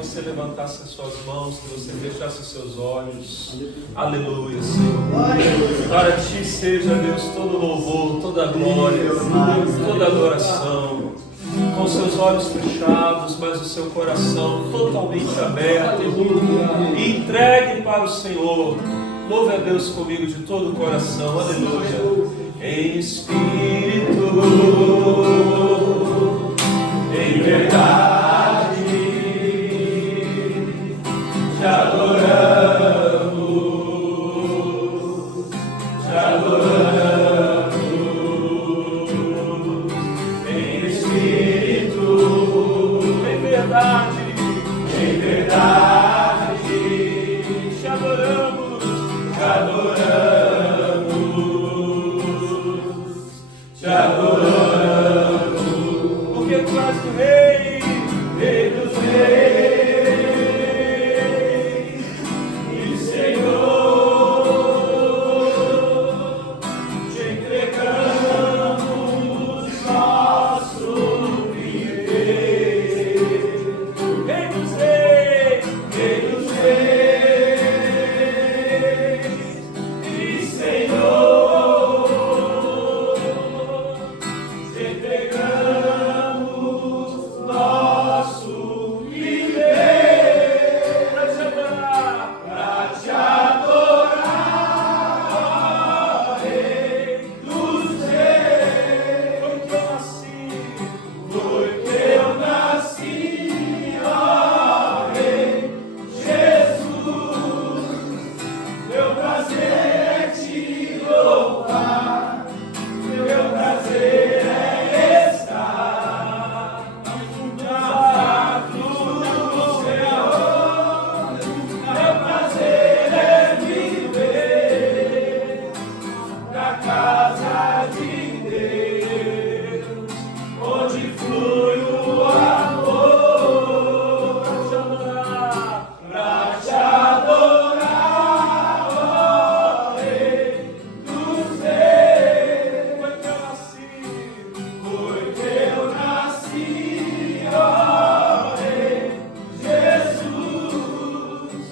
você levantasse as suas mãos, que você fechasse os seus olhos. Aleluia, Senhor. Para ti seja, Deus, todo louvor, toda glória, toda adoração. Com seus olhos fechados, mas o seu coração totalmente aberto e entregue para o Senhor. Louve a Deus comigo de todo o coração. Aleluia. Em espírito, em verdade, te adoramos, te adoramos. Em espírito, em verdade, te adoramos, te adoramos, te adoramos, porque tu és o Rei, Rei dos Reis e Senhor, te entregamos nosso viver. Rei dos Reis, Rei dos Reis e Senhor, te entregamos nosso viver para te adorar, Rei dos Reis. Porque eu nasci, ó Rei Jesus. Meu prazer é te louvar, meu prazer é estar nos atos do Senhor. Meu prazer é viver na casa de Deus, onde flui o amor pra te adorar, ó Rei dos Reis. Porque eu nasci, ó Rei Jesus.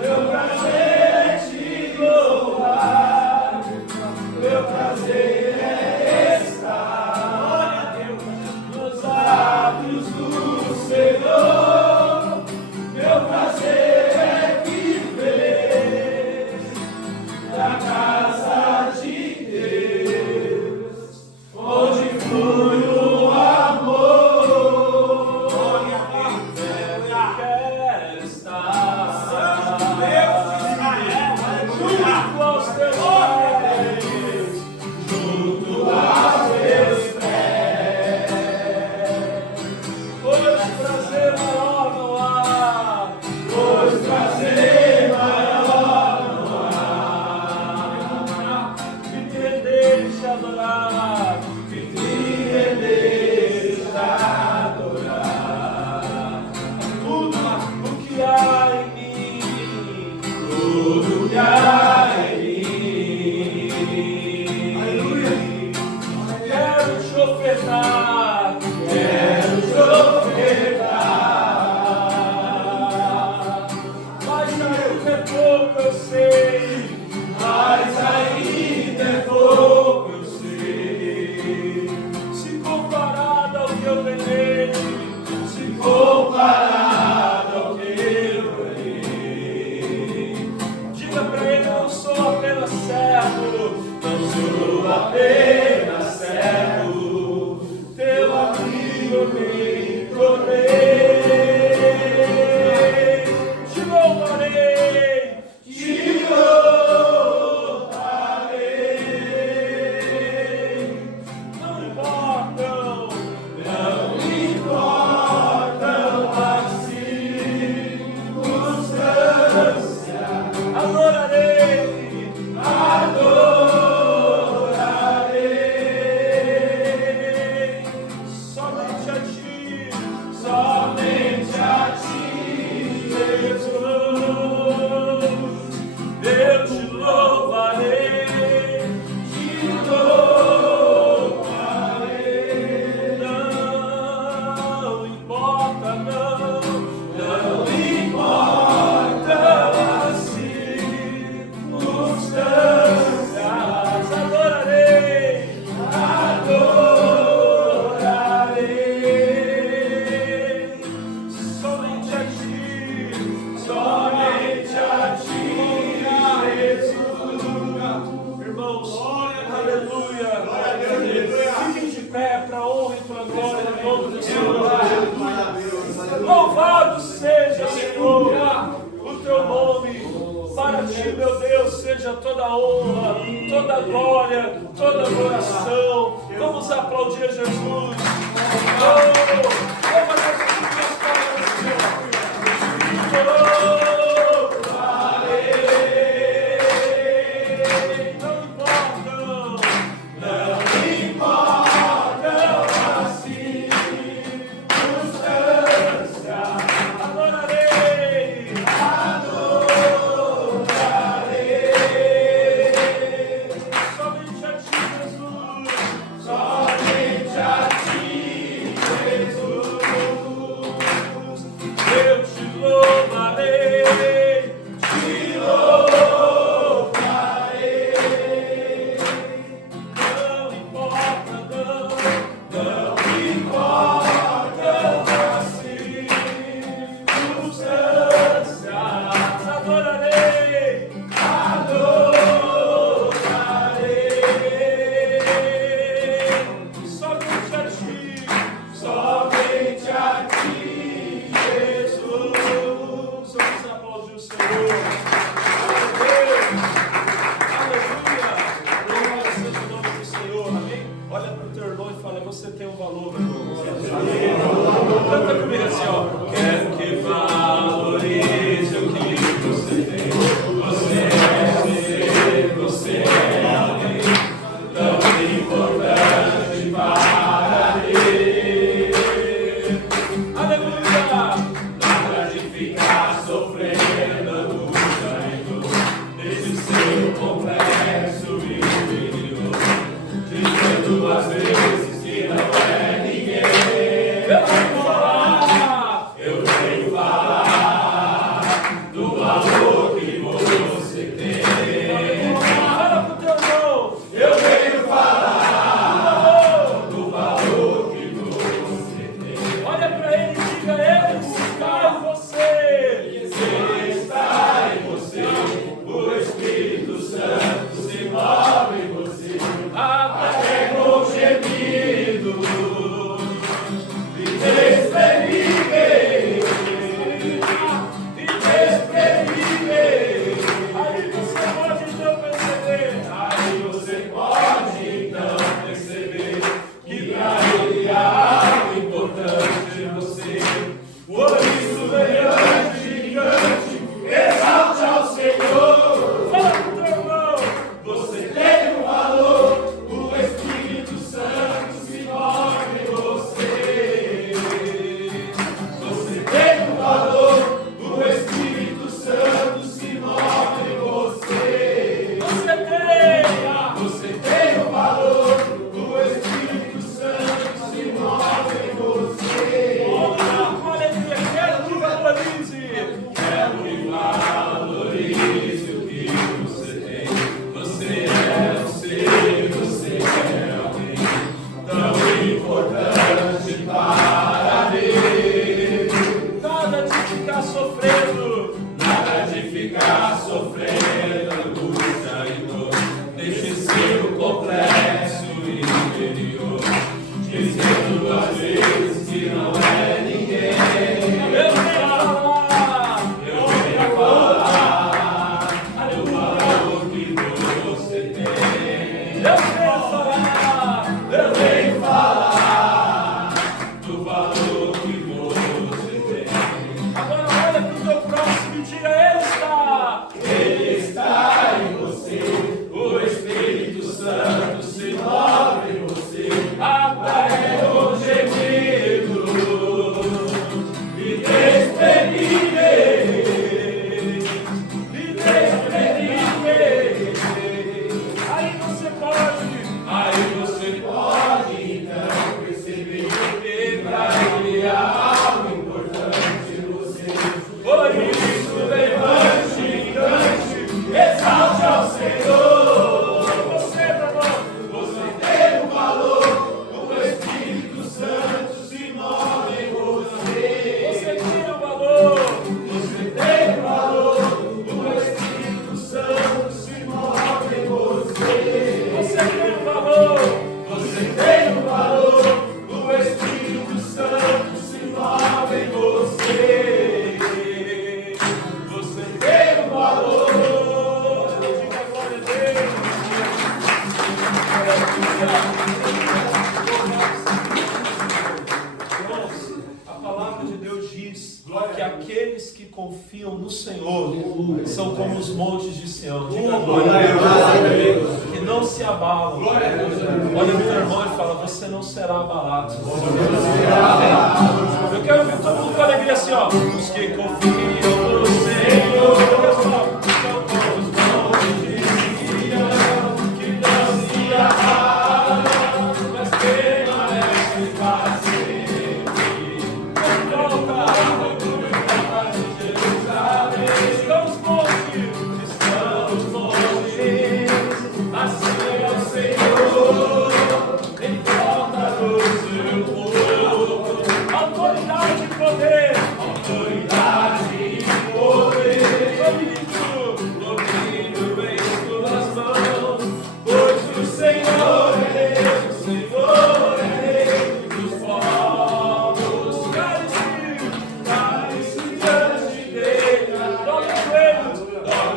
Meu prazer é te louvar, meu prazer é estar nos atos do Senhor. Meu prazer é viver na casa de Deus, onde flui o amor. Quero estar junto aos teus pés, junto aos teus pés. Pois prazer maior não há, pois prazer maior não há, que te render e te adorar, que te render e te adorar. Tudo o que há em mim, tudo o que há em mim. Aleluia. Quero te ofertar, quero te ofertar. Mas ainda é pouco, eu sei, mas ainda é pouco, eu sei. Se comparado ao que eu ganhei, se comparado ao que eu ganhei. Diga pra ele, eu não sou apenas servo, não sou apenas servo. Teu amigo eu me tornei. Te louvarei, te louvarei. Não importam as circunstâncias. Adorarei, adorarei. meu Deus, seja toda honra, toda glória, toda adoração. Vamos aplaudir Jesus. Vamos Por isso levanta. aqueles que confiam no Senhor são como os montes de Sião. Diga glória a Deus. Que não se abalam. Olha o teu irmão e fala: você não será abalado. Eu quero ver todo mundo com alegria assim, ó. Os que confiam no Senhor são como os montes de Sião, que não se abalam, mas permanecem para sempre. Estamos montes, assim é o Senhor, em volta do seu povo. Autoridade e poder, domínio em tuas mãos, pois o Senhor é Deus, o Senhor é Rei dos povos. Cale-se diante dele, dobre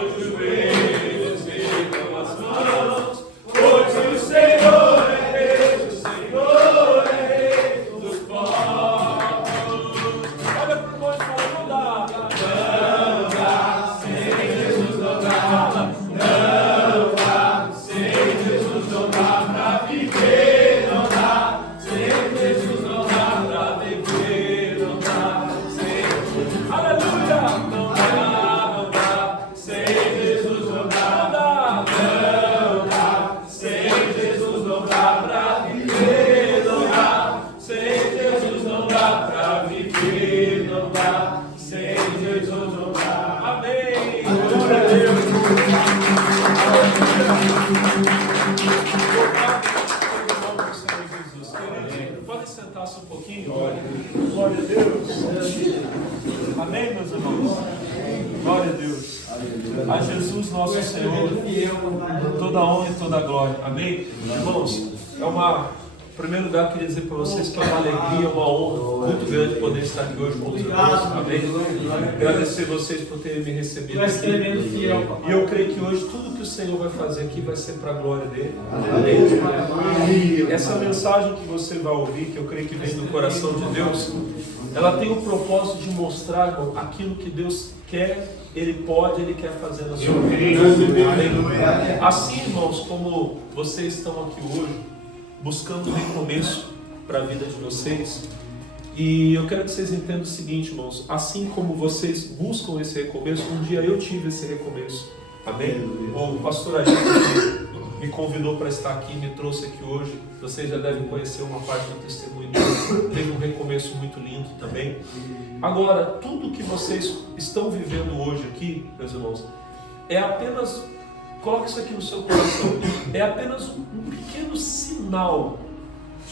os joelhos, ergam as mãos, pois o Senhor é Deus, o Senhor é Rei dos povos. Olha para o irmão e fala: não dá, sem Jesus não dá, não dá, sem Jesus não dá para viver, não dá, sem Jesus não dá para viver, não dá, sem... Aleluia! Não dá, sem Jesus não dá, não dá, sem Jesus não dá para viver, não dá, sem Jesus não dá para viver, não dá, sem Jesus não dá. Amém! Glória a Deus! Pode sentar-se um pouquinho. Glória a Deus. Amém, meus irmãos? Glória a Deus. A Jesus, nosso Senhor, toda a honra e toda a glória. Amém? Irmãos, em primeiro lugar, queria dizer para vocês que é uma alegria, uma honra muito grande poder estar aqui hoje com os irmãos. Amém? Agradecer vocês por terem me recebido aqui. E eu creio que hoje tudo que o Senhor vai fazer aqui vai ser para a glória dele. Amém? Essa mensagem que você vai ouvir, que eu creio que vem do coração de Deus, ela tem o propósito de mostrar, irmão, aquilo que Deus quer, Ele pode, Ele quer fazer na sua vida. Amém? Assim, irmãos, como vocês estão aqui hoje, buscando um recomeço para a vida de vocês. E eu quero que vocês entendam o seguinte, irmãos: assim como vocês buscam esse recomeço, um dia eu tive esse recomeço. Amém? O pastor Agir me convidou para estar aqui, me trouxe aqui hoje. Vocês já devem conhecer uma parte do testemunho dele. Teve um recomeço muito lindo também. Agora, tudo que vocês estão vivendo hoje aqui, meus irmãos, é apenas... Coloque isso aqui no seu coração. É apenas um pequeno sinal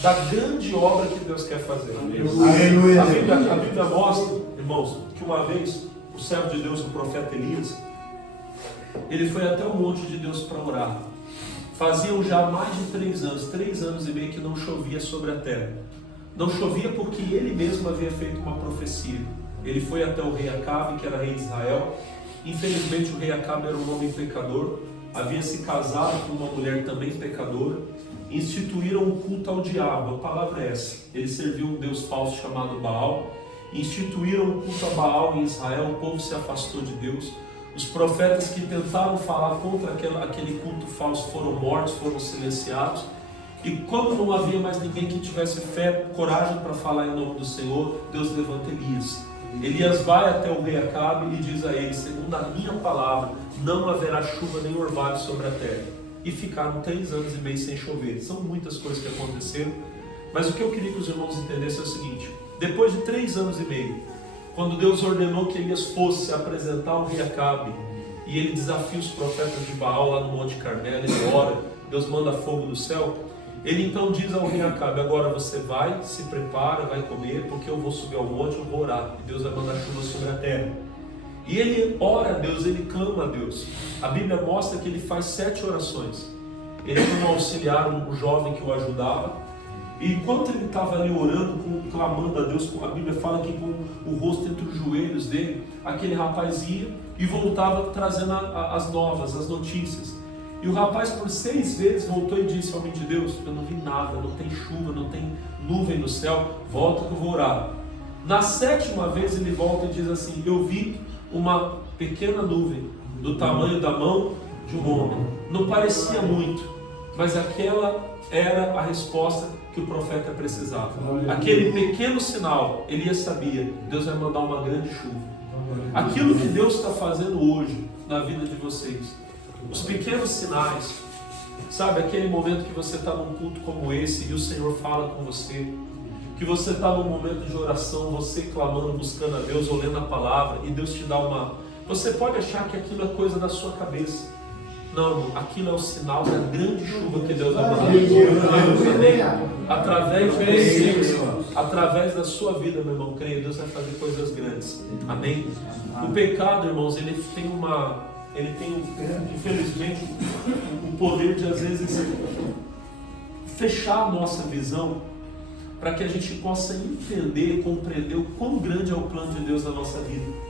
da grande obra que Deus quer fazer. A Bíblia mostra, irmãos, que uma vez o servo de Deus, o profeta Elias, ele foi até o monte de Deus para orar. Faziam já mais de 3 anos e meio que não chovia sobre a terra. Não chovia porque ele mesmo havia feito uma profecia. Ele foi até o rei Acabe, que era rei de Israel. Infelizmente o rei Acabe era um homem pecador, havia se casado com uma mulher também pecadora, instituíram um culto ao diabo. A palavra é essa: eles serviam um deus falso chamado Baal, instituíram um culto a Baal em Israel. O povo se afastou de Deus. Os profetas que tentaram falar contra aquele culto falso foram mortos, foram silenciados. E quando não havia mais ninguém que tivesse fé, coragem para falar em nome do Senhor, Deus levanta Elias. Elias vai até o rei Acabe e diz a ele: segundo a minha palavra, não haverá chuva nem orvalho sobre a terra. E ficaram 3 anos e meio sem chover. São muitas coisas que aconteceram, mas o que eu queria que os irmãos entendessem é o seguinte: depois de 3 anos e meio, quando Deus ordenou que Elias fosse apresentar ao rei Acabe, e ele desafia os profetas de Baal lá no Monte Carmelo, ele ora, Deus manda fogo do céu. Ele então diz ao rei Acabe: agora você vai, se prepara, vai comer, porque eu vou subir ao monte, eu vou orar, e Deus vai mandar chuva sobre a terra. E ele ora a Deus, ele clama a Deus. A Bíblia mostra que ele faz 7 orações. Ele tinha um auxiliar, um jovem que o ajudava. E enquanto ele estava ali orando, clamando a Deus, a Bíblia fala que com o rosto entre os joelhos dele, aquele rapaz ia e voltava trazendo as novas, as notícias. E o rapaz por 6 vezes voltou e disse ao homem de Deus: eu não vi nada, não tem chuva, não tem nuvem no céu, volta que eu vou orar. Na 7ª vez ele volta e diz assim: eu vi uma pequena nuvem do tamanho da mão de um homem. Não parecia muito, mas aquela era a resposta que o profeta precisava. Aquele pequeno sinal, Elias sabia: Deus vai mandar uma grande chuva. Aquilo que Deus está fazendo hoje na vida de vocês, os pequenos sinais, sabe, aquele momento que você está num culto como esse e o Senhor fala com você, que você está num momento de oração, você clamando, buscando a Deus, ou lendo a palavra, e Deus te dá uma... Você pode achar que aquilo é coisa da sua cabeça. Não, irmão, aquilo é o sinal da grande chuva que Deus vai mandar. Através de vocês, através da sua vida, meu irmão, creia, Deus vai fazer coisas grandes. Amém? O pecado, irmãos, ele tem, infelizmente, o poder de, às vezes, fechar a nossa visão para que a gente possa entender e compreender o quão grande é o plano de Deus na nossa vida.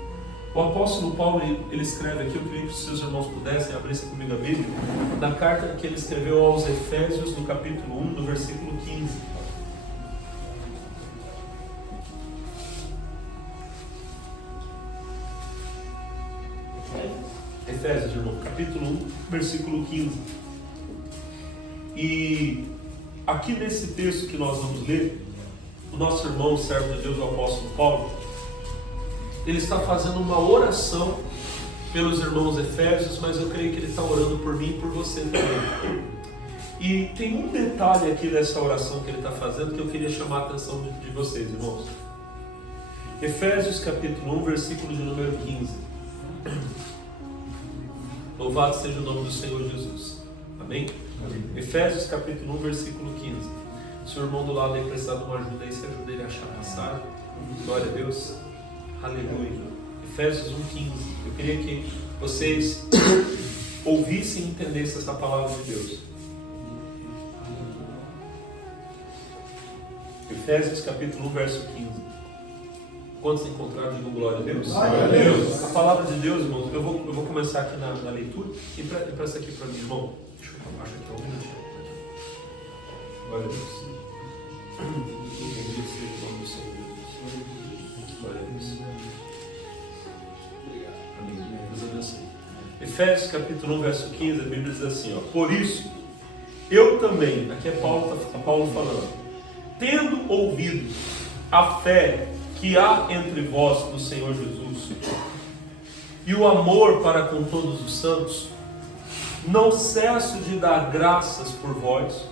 O apóstolo Paulo, ele escreve aqui, eu queria que os seus irmãos pudessem abrir comigo a Bíblia, na carta que ele escreveu aos Efésios, no capítulo 1, no versículo 15. Efésios, irmão, capítulo 1, versículo 15. E aqui nesse texto que nós vamos ler, o nosso irmão, o servo de Deus, o apóstolo Paulo, ele está fazendo uma oração pelos irmãos Efésios, mas eu creio que ele está orando por mim e por você também. E tem um detalhe aqui dessa oração que ele está fazendo que eu queria chamar a atenção de vocês, irmãos. Efésios capítulo 1, versículo de número 15. Louvado seja o nome do Senhor Jesus. Amém? Efésios capítulo 1, versículo 15. Se o irmão do lado aí precisar de uma ajuda aí, se ajuda ele a achar a passagem. Glória a Deus. Aleluia. Efésios 1,15. Eu queria que vocês ouvissem e entendessem essa palavra de Deus. Efésios capítulo 1, verso 15. Quantos encontraram, digam glória a Deus? Glória a Deus. A palavra de Deus, irmãos, eu vou começar aqui na leitura e presta aqui para mim, irmão. Deixa eu abaixo aqui um minutinho. Glória a Deus. Glória a Deus. Amém. Deus abençoe. Efésios capítulo 1, verso 15, a Bíblia diz assim, ó: por isso, eu também, aqui é Paulo falando, tendo ouvido a fé que há entre vós no Senhor Jesus e o amor para com todos os santos, não cesso de dar graças por vós,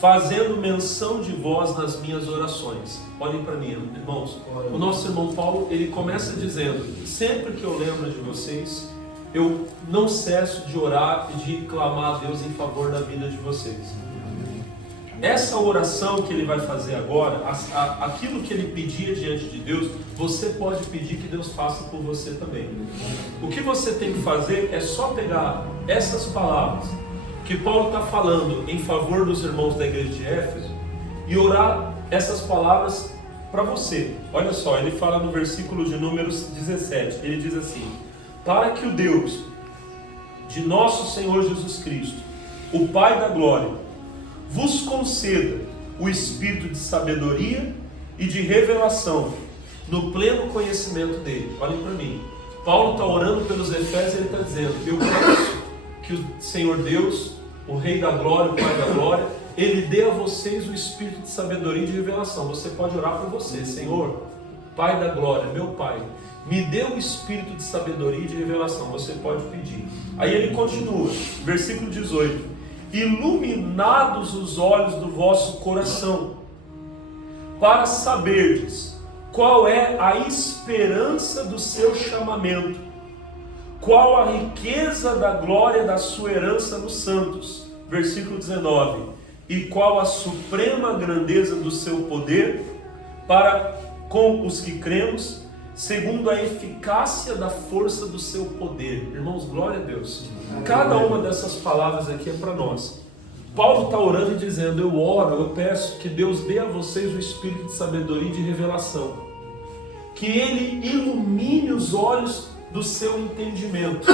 fazendo menção de vós nas minhas orações. Olhem para mim, irmãos. O nosso irmão Paulo, ele começa dizendo: sempre que eu lembro de vocês, eu não cesso de orar e de clamar a Deus em favor da vida de vocês. Essa oração que ele vai fazer agora, aquilo que ele pedia diante de Deus, você pode pedir que Deus faça por você também. O que você tem que fazer é só pegar essas palavras que Paulo está falando em favor dos irmãos da igreja de Éfeso e orar essas palavras para você. Olha só, ele fala no versículo de números 17, ele diz assim: para que o Deus de nosso Senhor Jesus Cristo, o Pai da glória, vos conceda o espírito de sabedoria e de revelação no pleno conhecimento dele. Olhem para mim, Paulo está orando pelos Efésios e ele está dizendo: eu peço que o Senhor Deus, o Rei da glória, o Pai da glória, ele dê a vocês o espírito de sabedoria e de revelação. Você pode orar por você: Senhor, Pai da glória, meu Pai, me dê o espírito de sabedoria e de revelação. Você pode pedir. Aí ele continua, versículo 18: iluminados os olhos do vosso coração, para saberdes qual é a esperança do seu chamamento, qual a riqueza da glória da sua herança nos santos. Versículo 19: e qual a suprema grandeza do seu poder para com os que cremos, segundo a eficácia da força do seu poder. Irmãos, glória a Deus. Cada uma dessas palavras aqui é para nós. Paulo está orando e dizendo: eu oro, eu peço que Deus dê a vocês o espírito de sabedoria e de revelação, que Ele ilumine os olhos do seu entendimento.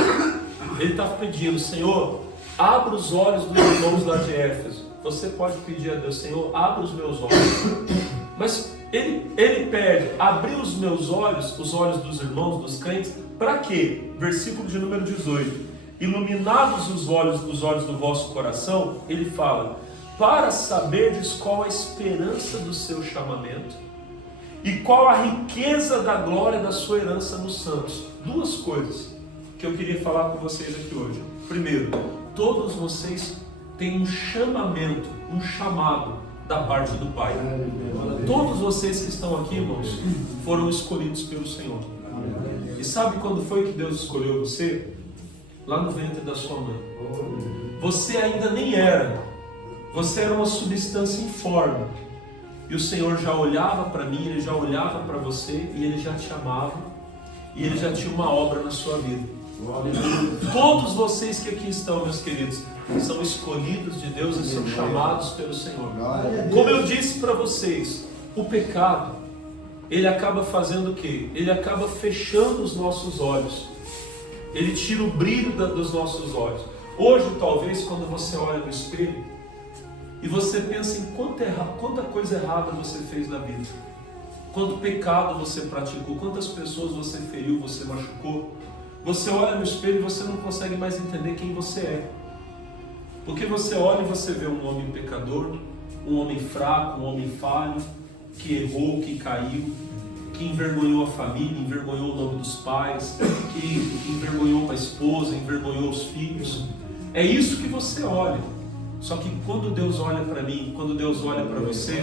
Ele está pedindo: Senhor, abra os olhos dos irmãos lá de Éfeso. Você pode pedir a Deus: Senhor, abra os meus olhos. Mas ele pede, abrir os meus olhos, os olhos dos irmãos, dos crentes, para quê? Versículo de número 18. Iluminados os olhos do vosso coração, ele fala, para saberdes qual a esperança do seu chamamento e qual a riqueza da glória da sua herança nos santos. Duas coisas que eu queria falar com vocês aqui hoje. Primeiro, todos vocês têm um chamamento, um chamado da parte do Pai. Todos vocês que estão aqui, irmãos, foram escolhidos pelo Senhor. E sabe quando foi que Deus escolheu você? Lá no ventre da sua mãe. Você ainda nem era. Você era uma substância informe. E o Senhor já olhava para mim, Ele já olhava para você e Ele já te amava. E Ele já tinha uma obra na sua vida. Todos vocês que aqui estão, meus queridos, são escolhidos de Deus e são chamados pelo Senhor. Como eu disse para vocês, o pecado, ele acaba fazendo o quê? Ele acaba fechando os nossos olhos. Ele tira o brilho dos nossos olhos. Hoje, talvez, quando você olha no espelho e você pensa em quanta coisa errada você fez na vida, quanto pecado você praticou, quantas pessoas você feriu, você machucou, você olha no espelho e você não consegue mais entender quem você é. Porque você olha e você vê um homem pecador, um homem fraco, um homem falho, que errou, que caiu, que envergonhou a família, envergonhou o nome dos pais, que envergonhou uma esposa, envergonhou os filhos. É isso que você olha. Só que quando Deus olha para mim, quando Deus olha para você,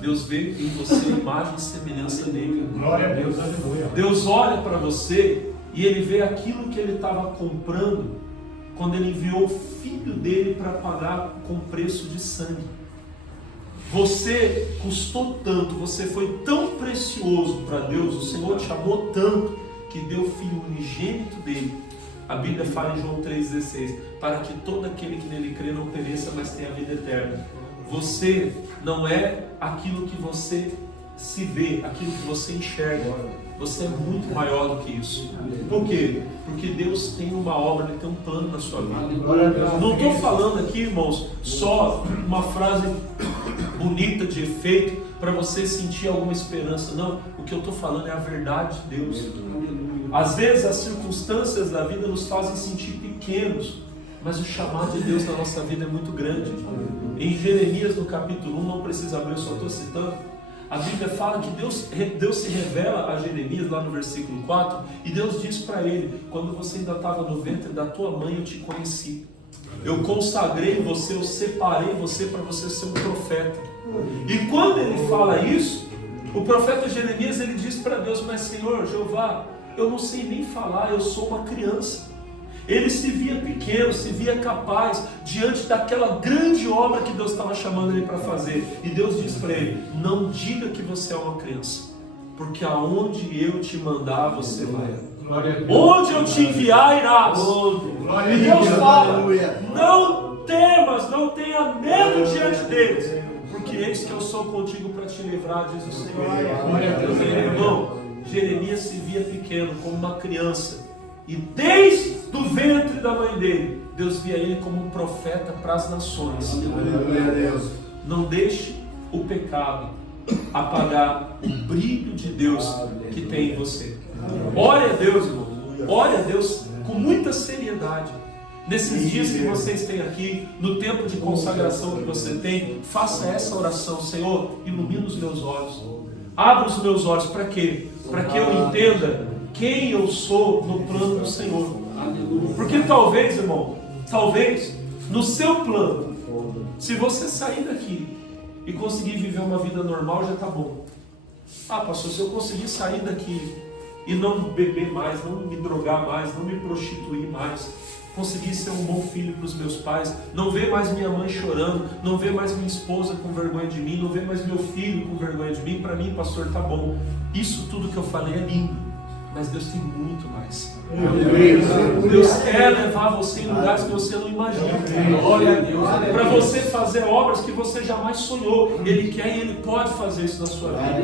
Deus vê em você a imagem e semelhança dele. Glória a Deus, aleluia. Deus olha para você e Ele vê aquilo que Ele estava comprando quando Ele enviou o Filho dele para pagar com preço de sangue. Você custou tanto, você foi tão precioso para Deus, o Senhor te amou tanto, que deu o Filho unigênito dele. A Bíblia fala em João 3,16, para que todo aquele que nele crê não pereça, mas tenha vida eterna. Você não é aquilo que você se vê, aquilo que você enxerga. Você é muito maior do que isso. Por quê? Porque Deus tem uma obra, Ele tem um plano na sua vida. Não estou falando aqui, irmãos, só uma frase bonita de efeito para você sentir alguma esperança. Não, o que eu estou falando é a verdade de Deus. Às vezes as circunstâncias da vida nos fazem sentir pequenos, mas o chamado de Deus na nossa vida é muito grande. Em Jeremias, no capítulo 1, não precisa abrir, eu só estou citando, a Bíblia fala que Deus se revela a Jeremias lá no versículo 4, e Deus diz para ele, quando você ainda estava no ventre da tua mãe, eu te conheci. Eu consagrei você, eu separei você para você ser um profeta. E quando ele fala isso, o profeta Jeremias, ele diz para Deus, mas Senhor, Jeová, eu não sei nem falar, eu sou uma criança. Ele se via pequeno, se via capaz, diante daquela grande obra que Deus estava chamando ele para fazer. E Deus diz para ele, não diga que você é uma criança, porque aonde eu te mandar, você vai. Onde eu te enviar, irás. E Deus fala, não temas, não tenha medo diante deles, porque eis que eu sou contigo para te livrar, diz o Senhor. Irmão, Jeremias se via pequeno, como uma criança, e desde o ventre da mãe dele, Deus via ele como um profeta para as nações. Não deixe o pecado apagar o brilho de Deus que tem em você. Ore a Deus, irmão. Ore a Deus com muita seriedade. Nesses dias que vocês têm aqui, no tempo de consagração que você tem, faça essa oração. Senhor, ilumina os meus olhos. Abra os meus olhos. Para quê? Para que eu entenda quem eu sou no plano do Senhor. Porque talvez, irmão, talvez no seu plano, se você sair daqui e conseguir viver uma vida normal, já está bom. Ah, pastor, se eu conseguir sair daqui e não beber mais, não me drogar mais, não me prostituir mais, conseguir ser um bom filho para os meus pais, não ver mais minha mãe chorando, não ver mais minha esposa com vergonha de mim, não ver mais meu filho com vergonha de mim, para mim, pastor, tá bom. Isso tudo que eu falei é lindo, mas Deus tem muito mais. Deus quer levar você em lugares que você não imagina. Glória a Deus. Para você fazer obras que você jamais sonhou. Ele quer e Ele pode fazer isso na sua vida.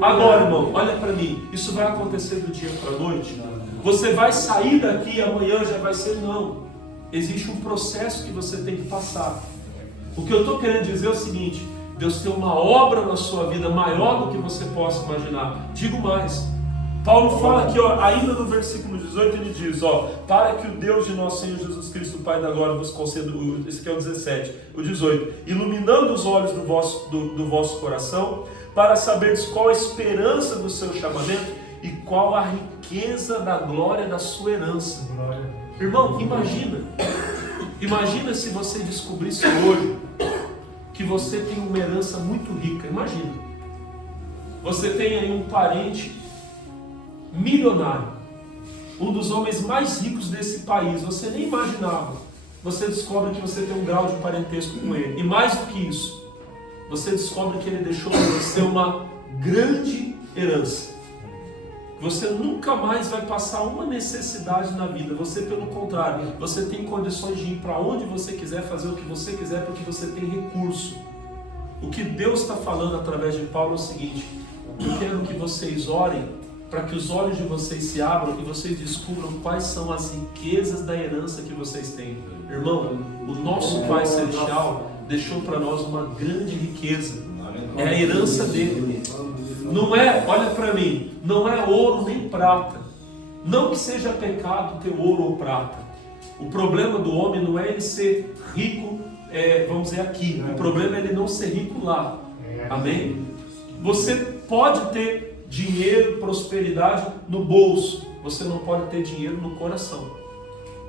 Agora, irmão, olha para mim. Isso vai acontecer do dia para a noite? Você vai sair daqui e amanhã já vai ser? Não. Existe um processo que você tem que passar. O que eu estou querendo dizer é o seguinte, Deus tem uma obra na sua vida maior do que você possa imaginar. Digo mais, Paulo fala aqui, ó, ainda no versículo 18, ele diz, ó, para que o Deus de nosso Senhor Jesus Cristo, Pai da glória, vos conceda, esse aqui é o 17, o 18, iluminando os olhos do vosso coração, para saberes qual a esperança do seu chamamento e qual a riqueza da glória da sua herança. Irmão, imagina se você descobrisse hoje que você tem uma herança muito rica. Imagina, você tem aí um parente milionário, um dos homens mais ricos desse país, você nem imaginava. Você descobre que você tem um grau de parentesco com ele, e mais do que isso, você descobre que ele deixou para você uma grande herança. Você nunca mais vai passar uma necessidade na vida. Você, pelo contrário, você tem condições de ir para onde você quiser, fazer o que você quiser, porque você tem recurso. O que Deus está falando através de Paulo é o seguinte: eu quero que vocês orem para que os olhos de vocês se abram e vocês descubram quais são as riquezas da herança que vocês têm. Irmão, o nosso Pai Celestial deixou para nós uma grande riqueza. É a herança dele. Não é, olha para mim, não é ouro nem prata. Não que seja pecado ter ouro ou prata. O problema do homem não é ele ser rico, vamos dizer aqui. O problema é ele não ser rico lá. Amém? Você pode ter dinheiro, prosperidade no bolso. Você não pode ter dinheiro no coração.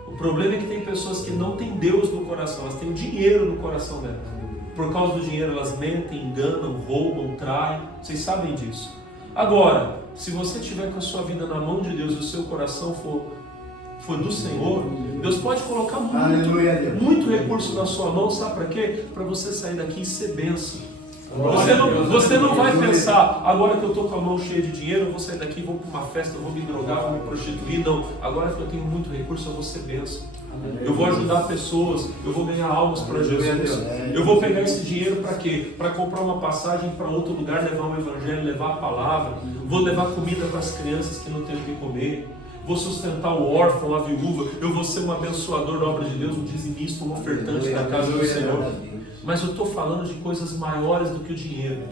O problema é que tem pessoas que não têm Deus no coração. Elas têm o dinheiro no coração delas. Por causa do dinheiro elas mentem, enganam, roubam, traem. Vocês sabem disso. Agora, se você tiver com a sua vida na mão de Deus e o seu coração for do Senhor, Deus pode colocar muito recurso na sua mão. Sabe para quê? Para você sair daqui e ser bênção. Você não vai pensar, agora que eu estou com a mão cheia de dinheiro, eu vou sair daqui, vou para uma festa, eu vou me drogar, vou me prostituir. Não, agora que eu tenho muito recurso, eu vou ser bênção. Eu vou ajudar pessoas, eu vou ganhar almas para Jesus. Eu vou pegar esse dinheiro para quê? Para comprar uma passagem para outro lugar, levar um evangelho, levar a palavra. Vou levar comida para as crianças que não têm o que comer. Vou sustentar o órfão, a viúva. Eu vou ser um abençoador da obra de Deus, um dizimista, um ofertante da casa do Senhor. Mas eu estou falando de coisas maiores do que o dinheiro.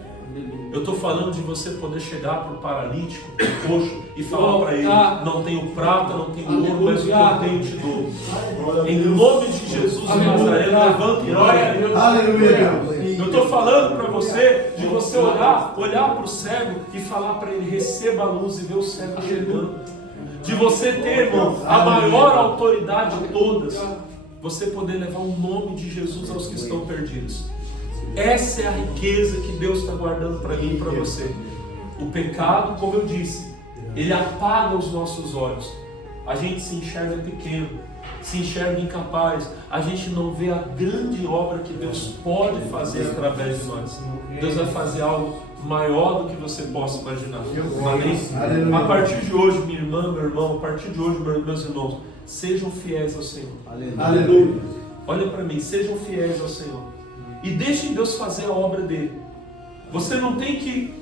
Eu estou falando de você poder chegar para o paralítico, o coxo, e falar para ele: não tenho prata, não tenho ouro, mas o que eu tenho te dou. Em nome de Jesus de Nazaré, levanta e ora. Aleluia. Eu estou falando para você de você olhar para o cego e falar para ele: receba a luz, e ver o cego chegando. De você ter, irmão, a maior autoridade de todas, você poder levar o nome de Jesus aos que estão perdidos. Essa é a riqueza que Deus está guardando para mim e para você. O pecado, como eu disse, ele apaga os nossos olhos. A gente se enxerga pequeno, se enxerga incapaz. A gente não vê a grande obra que Deus pode fazer através de nós. Deus vai fazer algo maior do que você possa imaginar. Amém? A partir de hoje, minha irmã, meu irmão, a partir de hoje, meus irmãos, sejam fiéis ao Senhor. Aleluia. Olha para mim, sejam fiéis ao Senhor. E deixem Deus fazer a obra dele. Você não tem que,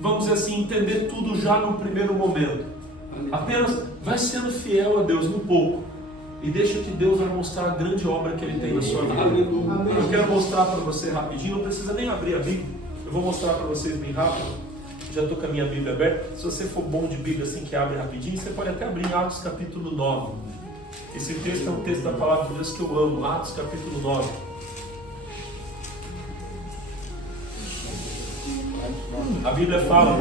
vamos dizer assim, entender tudo já no primeiro momento. Apenas vai sendo fiel a Deus no pouco. E deixa que Deus vai mostrar a grande obra que Ele tem na sua vida. Eu quero mostrar para você rapidinho, não precisa nem abrir a Bíblia. Eu vou mostrar para vocês bem rápido. Já estou com a minha Bíblia aberta. Se você for bom de Bíblia assim que abre rapidinho, você pode até abrir em Atos capítulo 9. Esse texto é um texto da palavra de Deus que eu amo. Atos capítulo 9. A Bíblia fala,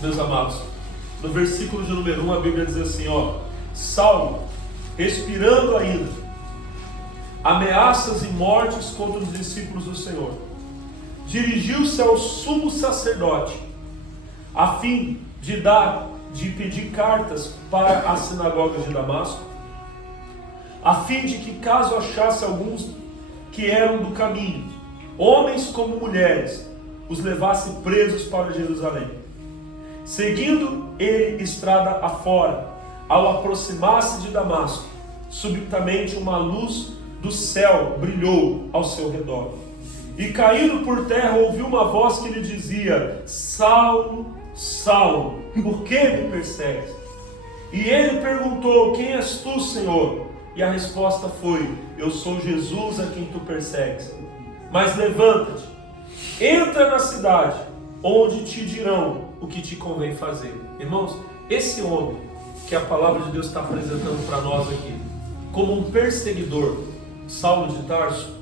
meus amados, no versículo de número 1, a Bíblia diz assim, ó: Saulo, respirando ainda, ameaças e mortes contra os discípulos do Senhor, dirigiu-se ao sumo sacerdote, a fim de pedir cartas para as sinagogas de Damasco, a fim de que, caso achasse alguns que eram do caminho, homens como mulheres, os levasse presos para Jerusalém. Seguindo ele estrada afora, ao aproximar-se de Damasco, subitamente uma luz do céu brilhou ao seu redor. E caindo por terra, ouviu uma voz que lhe dizia: Saulo, Saulo, por que me persegues? E ele perguntou: quem és tu, Senhor? E a resposta foi: eu sou Jesus a quem tu persegues. Mas levanta-te, entra na cidade, onde te dirão o que te convém fazer. Irmãos, esse homem que a palavra de Deus está apresentando para nós aqui, como um perseguidor, Saulo de Tarso,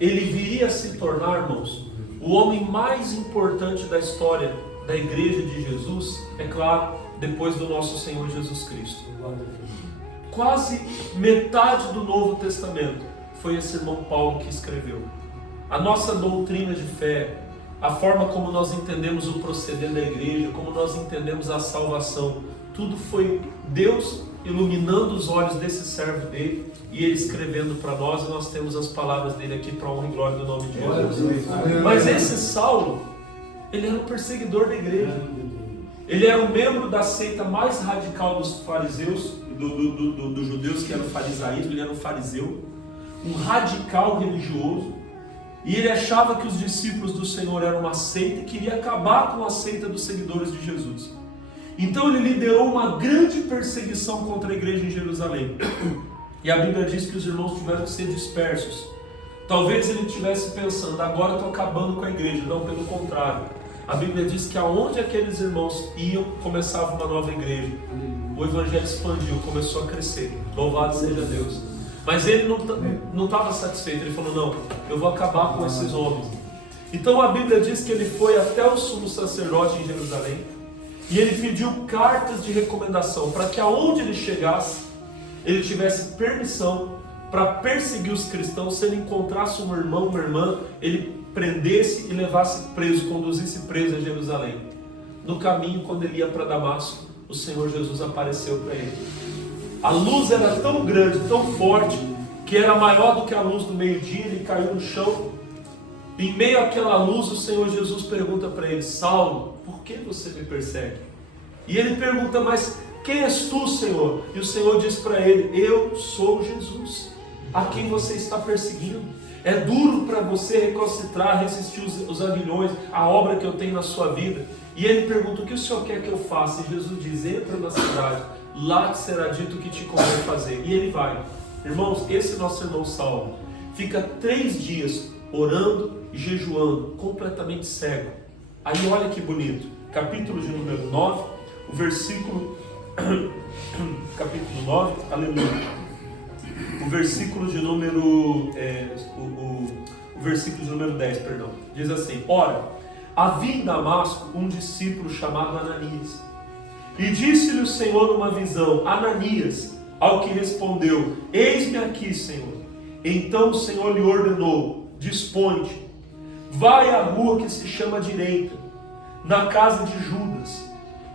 ele viria a se tornar, irmãos, o homem mais importante da história da igreja de Jesus, é claro, depois do nosso Senhor Jesus Cristo. Quase metade do Novo Testamento foi esse irmão Paulo que escreveu. A nossa doutrina de fé, a forma como nós entendemos o proceder da igreja, como nós entendemos a salvação, tudo foi Deus iluminando os olhos desse servo dele e ele escrevendo para nós, e nós temos as palavras dele aqui para a honra e glória do nome de Jesus. Mas esse Saulo, ele era um perseguidor da igreja. Ele era um membro da seita mais radical dos fariseus, dos judeus, que era o farisaísmo. Ele era um fariseu, um radical religioso, e ele achava que os discípulos do Senhor eram uma seita e queria acabar com a seita dos seguidores de Jesus. Então ele liderou uma grande perseguição contra a igreja em Jerusalém. E a Bíblia diz que os irmãos tiveram que ser dispersos. Talvez ele estivesse pensando, agora estou acabando com a igreja. Não, pelo contrário. A Bíblia diz que aonde aqueles irmãos iam, começava uma nova igreja. O evangelho expandiu, começou a crescer. Louvado seja Deus. Mas ele não estava satisfeito. Ele falou, não, eu vou acabar com esses homens. Então a Bíblia diz que ele foi até o sumo sacerdote em Jerusalém. E ele pediu cartas de recomendação para que aonde ele chegasse, ele tivesse permissão para perseguir os cristãos. Se ele encontrasse um irmão, uma irmã, ele prendesse e levasse preso, conduzisse preso a Jerusalém. No caminho, quando ele ia para Damasco, o Senhor Jesus apareceu para ele. A luz era tão grande, tão forte, que era maior do que a luz do meio-dia. Ele caiu no chão. Em meio àquela luz, o Senhor Jesus pergunta para ele, Saulo, por que você me persegue? E ele pergunta, mas quem és tu, Senhor? E o Senhor diz para ele, eu sou Jesus, a quem você está perseguindo. É duro para você recalcitrar, resistir os aguilhões, a obra que eu tenho na sua vida. E ele pergunta, o que o Senhor quer que eu faça? E Jesus diz, entra na cidade, lá te será dito o que te convém fazer. E ele vai. Irmãos, esse nosso irmão Saulo fica 3 dias orando e jejuando, completamente cego. Aí olha que bonito, capítulo de número 9, o versículo, capítulo 9, aleluia. O versículo de número, o versículo de número 10, perdão, diz assim, ora, havia em Damasco um discípulo chamado Ananias, e disse-lhe o Senhor numa visão, Ananias, ao que respondeu, eis-me aqui, Senhor. Então o Senhor lhe ordenou, dispõe-te, vai à rua que se chama Direita, na casa de Judas,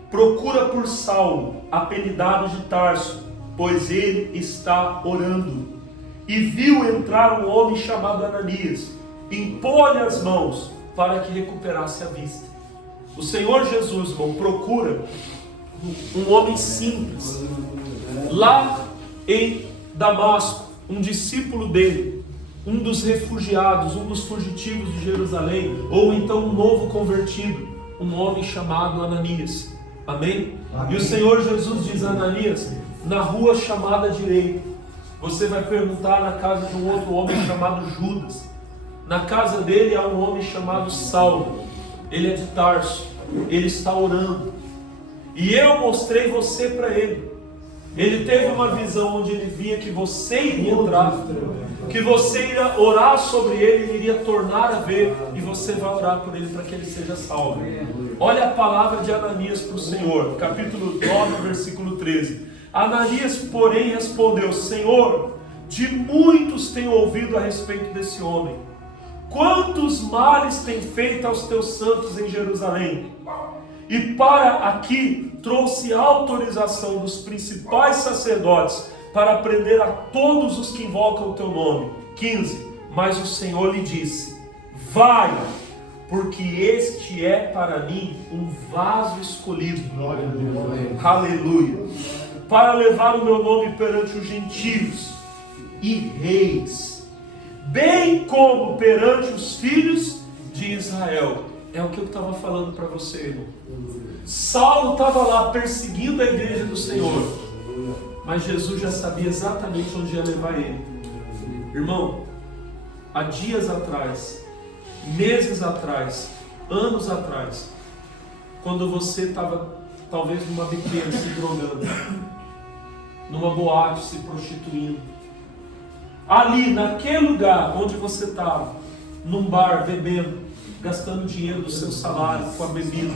procura por Saulo, apelidado de Tarso, pois ele está orando. E viu entrar um homem chamado Ananias, impôs-lhe as mãos para que recuperasse a vista. O Senhor Jesus, irmão, procura um homem simples, lá em Damasco, um discípulo dele, um dos refugiados, um dos fugitivos de Jerusalém, ou então um novo convertido, um homem chamado Ananias. Amém? E o Senhor Jesus diz a Ananias, na rua chamada Direita, você vai perguntar na casa de um outro homem chamado Judas. Na casa dele há um homem chamado Saulo, ele é de Tarso, ele está orando. E eu mostrei você para ele. Ele teve uma visão onde ele via que você iria entrar, que você iria orar sobre ele, ele iria tornar a ver, e você vai orar por ele para que ele seja salvo. Olha a palavra de Ananias para o Senhor, capítulo 9, versículo 13. Ananias, porém, respondeu, Senhor, de muitos tenho ouvido a respeito desse homem. Quantos males tem feito aos teus santos em Jerusalém? E para aqui trouxe autorização dos principais sacerdotes para prender a todos os que invocam o teu nome. 15. Mas o Senhor lhe disse, vai, porque este é para mim um vaso escolhido. Glória a Deus. Aleluia. Para levar o meu nome perante os gentios e reis, bem como perante os filhos de Israel. É o que eu estava falando para você, irmão. Saulo estava lá perseguindo a igreja do Senhor, mas Jesus já sabia exatamente onde ia levar ele. Irmão, há dias atrás, meses atrás, anos atrás, quando você estava talvez numa biqueira se drogando, numa boate se prostituindo, ali naquele lugar onde você estava, num bar bebendo, gastando dinheiro do seu salário com a bebida,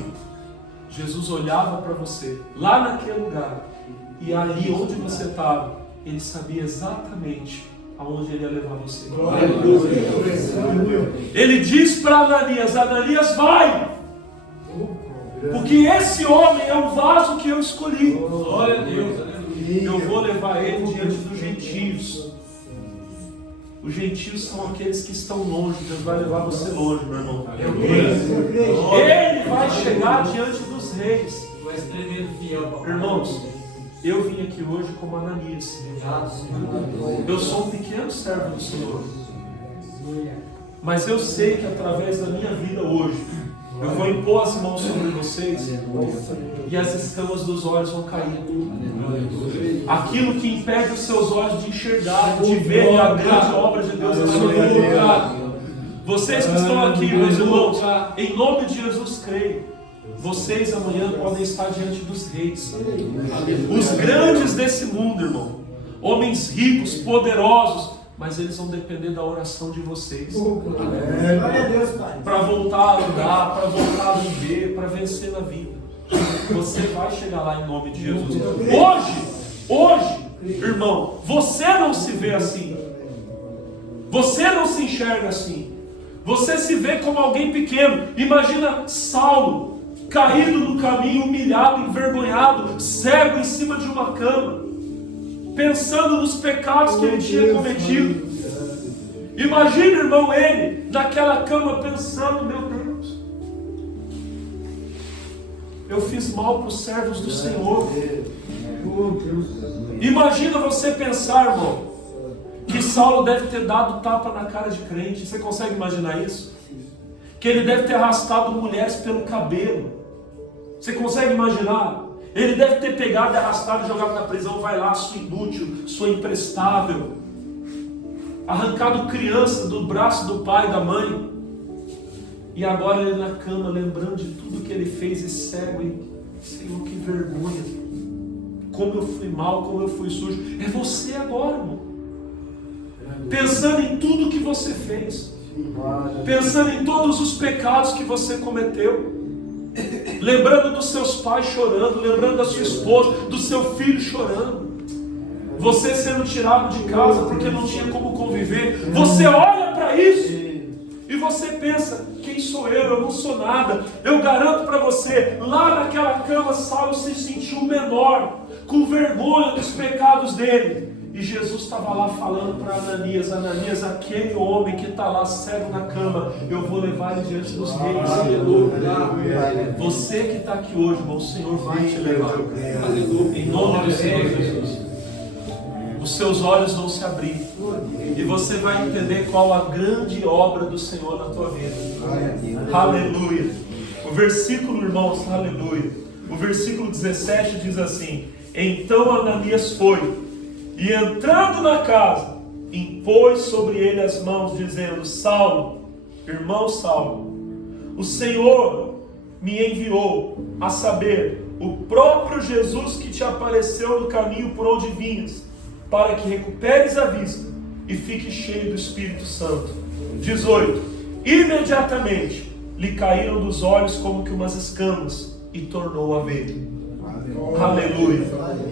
Jesus olhava para você, lá naquele lugar, e ali onde você estava, Ele sabia exatamente aonde Ele ia levar você. Ele diz para Ananias: Ananias, vai! Porque esse homem é o vaso que eu escolhi. Glória a Deus. Eu vou levar ele diante dos gentios. Os gentios são aqueles que estão longe. Deus vai levar você longe, meu irmão. Ele vai chegar diante dos reis. Irmãos, eu vim aqui hoje como Ananias. Eu sou um pequeno servo do Senhor. Mas eu sei que através da minha vida hoje, eu vou impor as mãos sobre vocês e as escamas dos olhos vão cair. Aquilo que impede os seus olhos de enxergar, de ver a grande obra de Deus na sua vida. Vocês que estão aqui, meus irmãos, em nome de Jesus, creio. Vocês amanhã podem estar diante dos reis. Os grandes desse mundo, irmão. Homens ricos, poderosos. Mas eles vão depender da oração de vocês. Para voltar a andar, para voltar a viver, para vencer na vida. Você vai chegar lá em nome de Jesus. Hoje, irmão, você não se vê assim. Você não se enxerga assim. Você se vê como alguém pequeno. Imagina Saulo, caído no caminho, humilhado, envergonhado, cego em cima de uma cama, pensando nos pecados que ele tinha cometido. Imagina, irmão, ele naquela cama pensando: meu Deus, eu fiz mal para os servos do Senhor. Imagina você pensar, irmão, que Saulo deve ter dado tapa na cara de crente. Você consegue imaginar isso? Que ele deve ter arrastado mulheres pelo cabelo. Você consegue imaginar? Ele deve ter pegado e arrastado e jogado na prisão. Vai lá, sua inútil, sua imprestável. Arrancado criança do braço do pai e da mãe. E agora ele na cama, lembrando de tudo que ele fez, e cego. E, Senhor, que vergonha. Como eu fui mal, como eu fui sujo. É você agora, irmão. Pensando em tudo que você fez. Pensando em todos os pecados que você cometeu. Lembrando dos seus pais chorando, lembrando da sua esposa, do seu filho chorando, você sendo tirado de casa porque não tinha como conviver. Você olha para isso e você pensa: quem sou eu? Eu não sou nada. Eu garanto para você, lá naquela cama, Saulo se sentiu menor, com vergonha dos pecados dele. E Jesus estava lá falando para Ananias: Ananias, aquele homem que está lá cego na cama, eu vou levar ele diante dos reis. Aleluia. Você que está aqui hoje, irmão, o Senhor vai te levar. Aleluia. Em nome do Senhor Jesus. Os seus olhos vão se abrir e você vai entender qual a grande obra do Senhor na tua vida. Aleluia. O versículo, irmãos, aleluia. O versículo 17 diz assim: então Ananias foi e, entrando na casa, impôs sobre ele as mãos, dizendo: Saulo, irmão Saulo, o Senhor me enviou, a saber, o próprio Jesus que te apareceu no caminho por onde vinhas, para que recuperes a vista e fique cheio do Espírito Santo. 18. Imediatamente lhe caíram dos olhos como que umas escamas, e tornou a ver. Aleluia.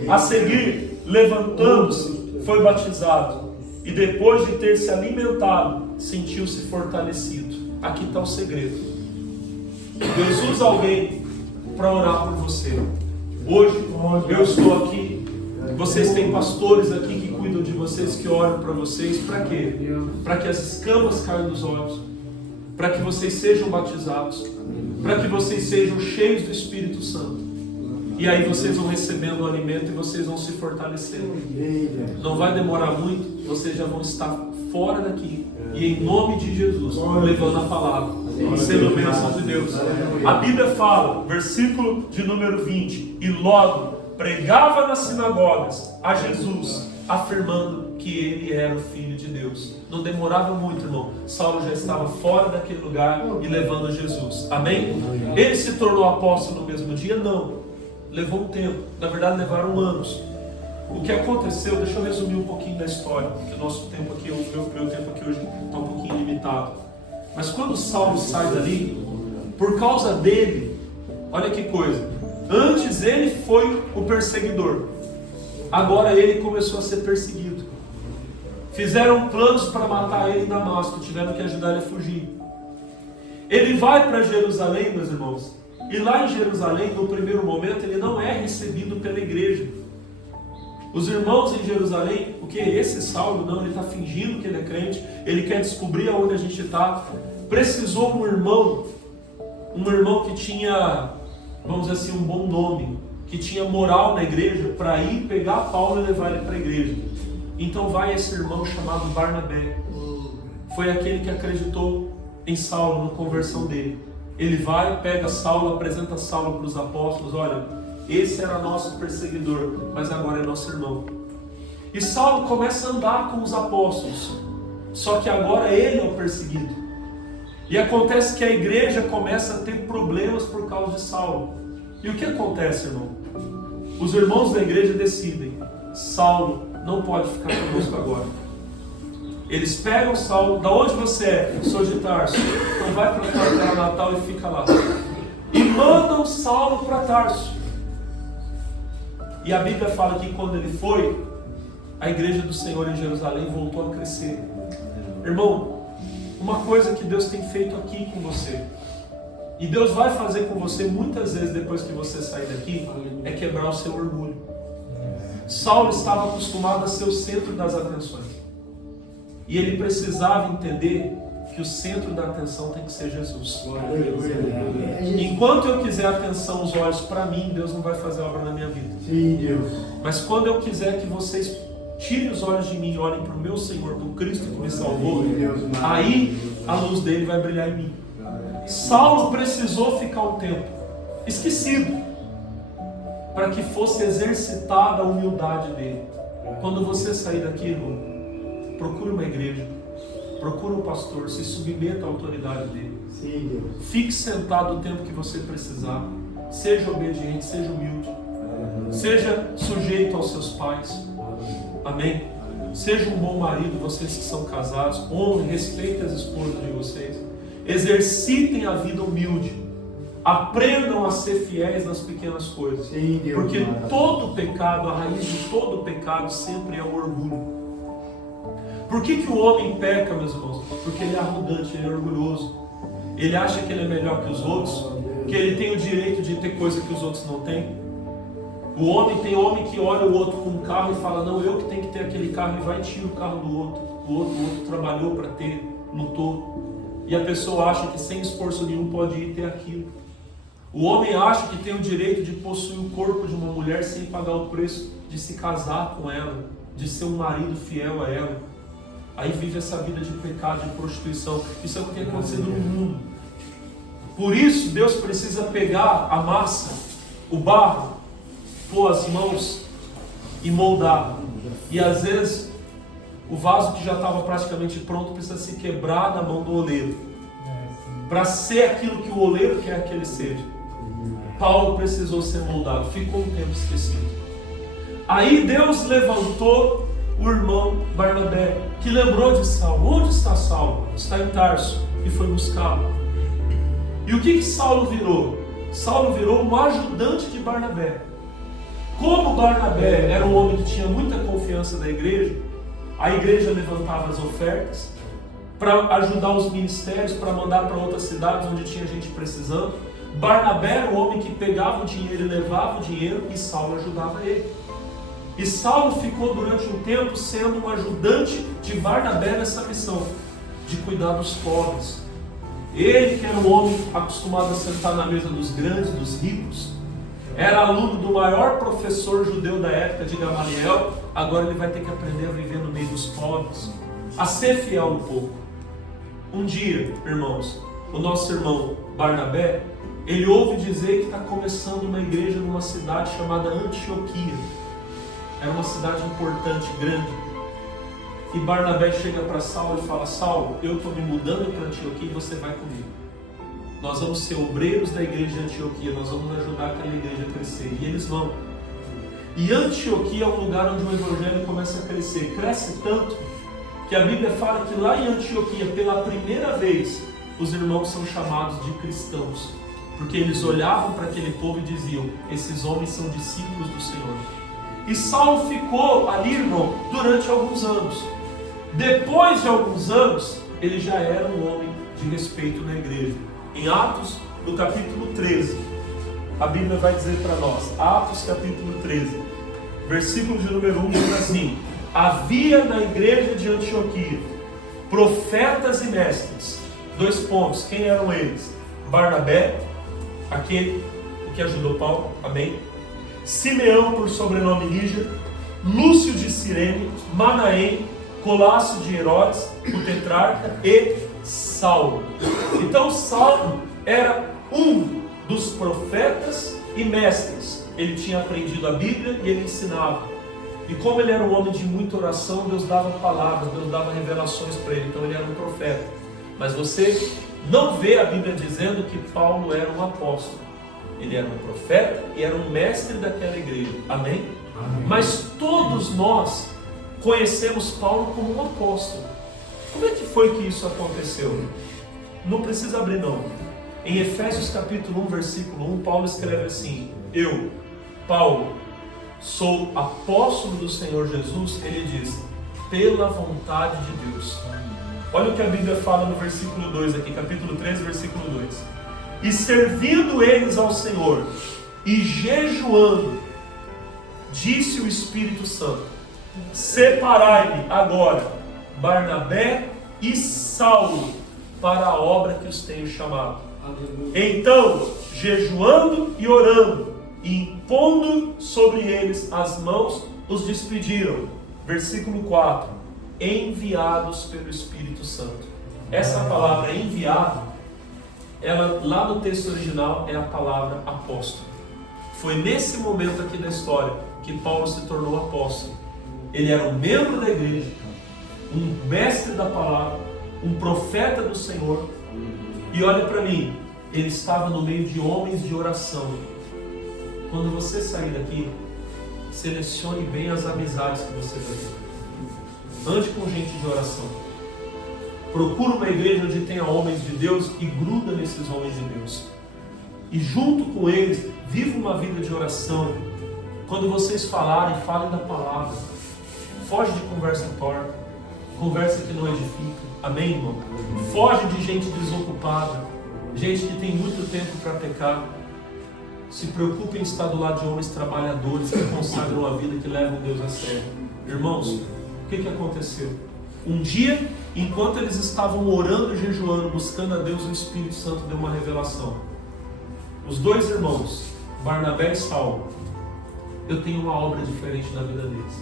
A seguir, levantando-se, foi batizado, e depois de ter se alimentado, sentiu-se fortalecido. Aqui está o segredo. Deus usa alguém para orar por você. Hoje eu estou aqui, vocês têm pastores aqui que cuidam de vocês, que oram para vocês. Para quê? Para que as escamas caiam dos olhos, para que vocês sejam batizados, para que vocês sejam cheios do Espírito Santo. E aí vocês vão recebendo o alimento e vocês vão se fortalecendo. Não vai demorar muito, vocês já vão estar fora daqui. E em nome de Jesus, levando a palavra, sendo bênção de Deus. A Bíblia fala, versículo de número 20: e logo pregava nas sinagogas a Jesus, afirmando que ele era o Filho de Deus. Não demorava muito, irmão. Saulo já estava fora daquele lugar e levando Jesus. Amém? Ele se tornou apóstolo no mesmo dia? Não. Levou um tempo. Na verdade, levaram anos. O que aconteceu, deixa eu resumir um pouquinho da história, porque o nosso tempo aqui, o meu tempo aqui hoje está um pouquinho limitado. Mas quando Saulo sai dali, por causa dele, olha que coisa, antes ele foi o perseguidor, agora ele começou a ser perseguido. Fizeram planos para matar ele em Damasco, tiveram que ajudar ele a fugir. Ele vai para Jerusalém, meus irmãos, e lá em Jerusalém, no primeiro momento, ele não é recebido pela igreja. Os irmãos em Jerusalém, o que? Esse Saulo não, ele está fingindo que ele é crente, ele quer descobrir aonde a gente está. Precisou um irmão que tinha, vamos dizer assim, um bom nome, que tinha moral na igreja, para ir pegar Paulo e levar ele para a igreja. Então vai esse irmão chamado Barnabé. Foi aquele que acreditou em Saulo, na conversão dele. Ele vai, pega Saulo, apresenta Saulo para os apóstolos. Olha, esse era nosso perseguidor, mas agora é nosso irmão. E Saulo começa a andar com os apóstolos, só que agora ele é o perseguido. E acontece que a igreja começa a ter problemas por causa de Saulo. E o que acontece, irmão? Os irmãos da igreja decidem: Saulo não pode ficar conosco agora. Eles pegam Saulo. Da onde você é? Sou de Tarso. Então vai para o quartel natal e fica lá. E mandam Saulo para Tarso. E a Bíblia fala que quando ele foi, a igreja do Senhor em Jerusalém voltou a crescer. Irmão, uma coisa que Deus tem feito aqui com você, e Deus vai fazer com você muitas vezes depois que você sair daqui, é quebrar o seu orgulho. Saulo estava acostumado a ser o centro das atenções. E ele precisava entender que o centro da atenção tem que ser Jesus. Enquanto eu quiser atenção, os olhos para mim, Deus não vai fazer obra na minha vida. Sim, Deus. Mas quando eu quiser que vocês tirem os olhos de mim e olhem para o meu Senhor, para o Cristo que me salvou, aí a luz dele vai brilhar em mim. Saulo precisou ficar um tempo esquecido, para que fosse exercitada a humildade dele. Quando você sair daqui, irmão, procure uma igreja, procure um pastor, se submeta à autoridade dele. Sim, Deus. Fique sentado o tempo que você precisar. Seja obediente, seja humilde. Seja sujeito aos seus pais. Amém? Seja um bom marido, vocês que são casados. Honre, respeite as esposas de vocês. Exercitem a vida humilde. Aprendam a ser fiéis nas pequenas coisas. Sim, Deus. Porque todo pecado, a raiz de todo pecado sempre é o orgulho. Por que o homem peca, meus irmãos? Porque ele é arrogante, ele é orgulhoso. Ele acha que ele é melhor que os outros, que ele tem o direito de ter coisa que os outros não têm. Tem homem que olha o outro com um carro e fala: não, eu que tenho que ter aquele carro, e vai e tira o carro do outro. O outro trabalhou para ter, lutou. E a pessoa acha que sem esforço nenhum pode ir ter aquilo. O homem acha que tem o direito de possuir o corpo de uma mulher sem pagar o preço de se casar com ela, de ser um marido fiel a ela. Aí vive essa vida de pecado, de prostituição. Isso é o que tem acontecido no mundo. Por isso, Deus precisa pegar a massa, o barro, pôr as mãos e moldar. E às vezes, o vaso que já estava praticamente pronto precisa se quebrar na mão do oleiro, para ser aquilo que o oleiro quer que ele seja. Paulo precisou ser moldado, ficou um tempo esquecido. Aí Deus levantou o irmão Barnabé, que lembrou de Saulo. Onde está Saulo? Está em Tarso, e foi buscá-lo. E o que Saulo virou? Saulo virou um ajudante de Barnabé. Como Barnabé era um homem que tinha muita confiança na igreja, a igreja levantava as ofertas para ajudar os ministérios, para mandar para outras cidades onde tinha gente precisando. Barnabé era um homem que pegava o dinheiro e levava o dinheiro, e Saulo ajudava ele. E Saulo ficou durante um tempo sendo um ajudante de Barnabé nessa missão, de cuidar dos pobres. Ele, que era um homem acostumado a sentar na mesa dos grandes, dos ricos, era aluno do maior professor judeu da época, de Gamaliel, agora ele vai ter que aprender a viver no meio dos pobres, a ser fiel ao pouco. Um dia, irmãos, o nosso irmão Barnabé ele ouve dizer que está começando uma igreja numa cidade chamada Antioquia. Era uma cidade importante, grande. E Barnabé chega para Saulo e fala: Saulo, eu estou me mudando para Antioquia e você vai comigo. Nós vamos ser obreiros da igreja de Antioquia, nós vamos ajudar aquela igreja a crescer. E eles vão. E Antioquia é um lugar onde o evangelho começa a crescer. Cresce tanto que a Bíblia fala que lá em Antioquia, pela primeira vez, os irmãos são chamados de cristãos. Porque eles olhavam para aquele povo e diziam: esses homens são discípulos do Senhor. E Saulo ficou ali, irmão, durante alguns anos. Depois de alguns anos, ele já era um homem de respeito na igreja. Em Atos, no capítulo 13, a Bíblia vai dizer para nós, Atos capítulo 13, versículo de número 1, diz assim: havia na igreja de Antioquia profetas e mestres. 2 pontos, quem eram eles? Barnabé, aquele que ajudou Paulo, amém? Simeão, por sobrenome Níger, Lúcio de Cirene, Manaém, Colácio de Herodes, o tetrarca, e Saulo. Então Saulo era um dos profetas e mestres. Ele tinha aprendido a Bíblia e ele ensinava. E como ele era um homem de muita oração, Deus dava palavras, Deus dava revelações para ele. Então ele era um profeta. Mas você não vê a Bíblia dizendo que Paulo era um apóstolo. Ele era um profeta e era um mestre daquela igreja. Amém? Amém. Mas todos nós conhecemos Paulo como um apóstolo. Como é que foi que isso aconteceu? Não precisa abrir não. Em Efésios capítulo 1, versículo 1, Paulo escreve assim: eu, Paulo, sou apóstolo do Senhor Jesus. Ele diz: pela vontade de Deus. Olha o que a Bíblia fala no versículo 2 aqui, capítulo 3, versículo 2. E servindo eles ao Senhor e jejuando, disse o Espírito Santo: separai-me agora Barnabé e Saulo para a obra que os tenho chamado. Aleluia. Então, jejuando e orando, e impondo sobre eles as mãos, os despediram. Versículo 4. Enviados pelo Espírito Santo. Essa palavra enviado, ela lá no texto original é a palavra apóstolo. Foi nesse momento aqui da história que Paulo se tornou apóstolo. Ele era um membro da igreja, um mestre da palavra, um profeta do Senhor. E olha para mim, ele estava no meio de homens de oração. Quando você sair daqui, selecione bem as amizades que você vai ter. Ande com gente de oração. Procura uma igreja onde tenha homens de Deus e gruda nesses homens de Deus. E junto com eles, viva uma vida de oração. Quando vocês falarem, falem da palavra. Foge de conversa torta, conversa que não edifica. Amém, irmão? Foge de gente desocupada, gente que tem muito tempo para pecar. Se preocupe em estar do lado de homens trabalhadores que consagram a vida, que levam Deus a sério. Irmãos, o que aconteceu? Um dia, enquanto eles estavam orando e jejuando, buscando a Deus, o Espírito Santo deu uma revelação. Os 2 irmãos, Barnabé e Saulo, eu tenho uma obra diferente na vida deles.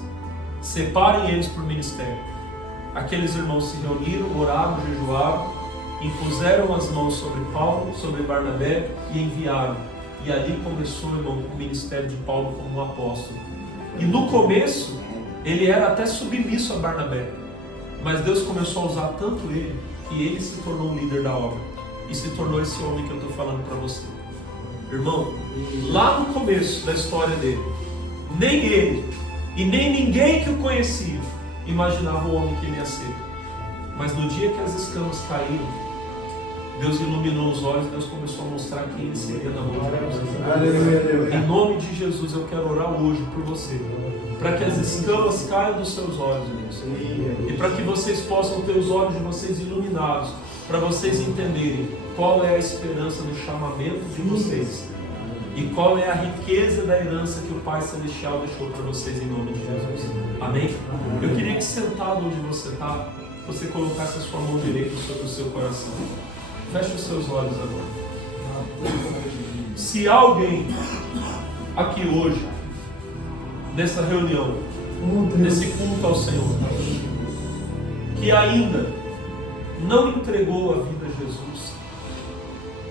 Separem eles por ministério. Aqueles irmãos se reuniram, oraram, jejuaram, impuseram as mãos sobre Paulo, sobre Barnabé e enviaram. E ali começou, irmão, o ministério de Paulo como um apóstolo. E no começo, ele era até submisso a Barnabé. Mas Deus começou a usar tanto ele, que ele se tornou o líder da obra. E se tornou esse homem que eu estou falando para você. Irmão, lá no começo da história dele, nem ele e nem ninguém que o conhecia imaginava o homem que ele ia ser. Mas no dia que as escamas caíram, Deus iluminou os olhos, Deus começou a mostrar quem ele seria na mão de Deus. Em nome de Jesus, eu quero orar hoje por você, para que as escamas caiam dos seus olhos, Deus. E para que vocês possam ter os olhos de vocês iluminados, para vocês entenderem qual é a esperança do chamamento de vocês e qual é a riqueza da herança que o Pai Celestial deixou para vocês em nome de Jesus. Amém? Eu queria que sentado onde você está, você colocasse a sua mão direita sobre o seu coração. Feche os seus olhos agora. Se alguém aqui hoje, nessa reunião, nesse culto ao Senhor, que ainda não entregou a vida a Jesus,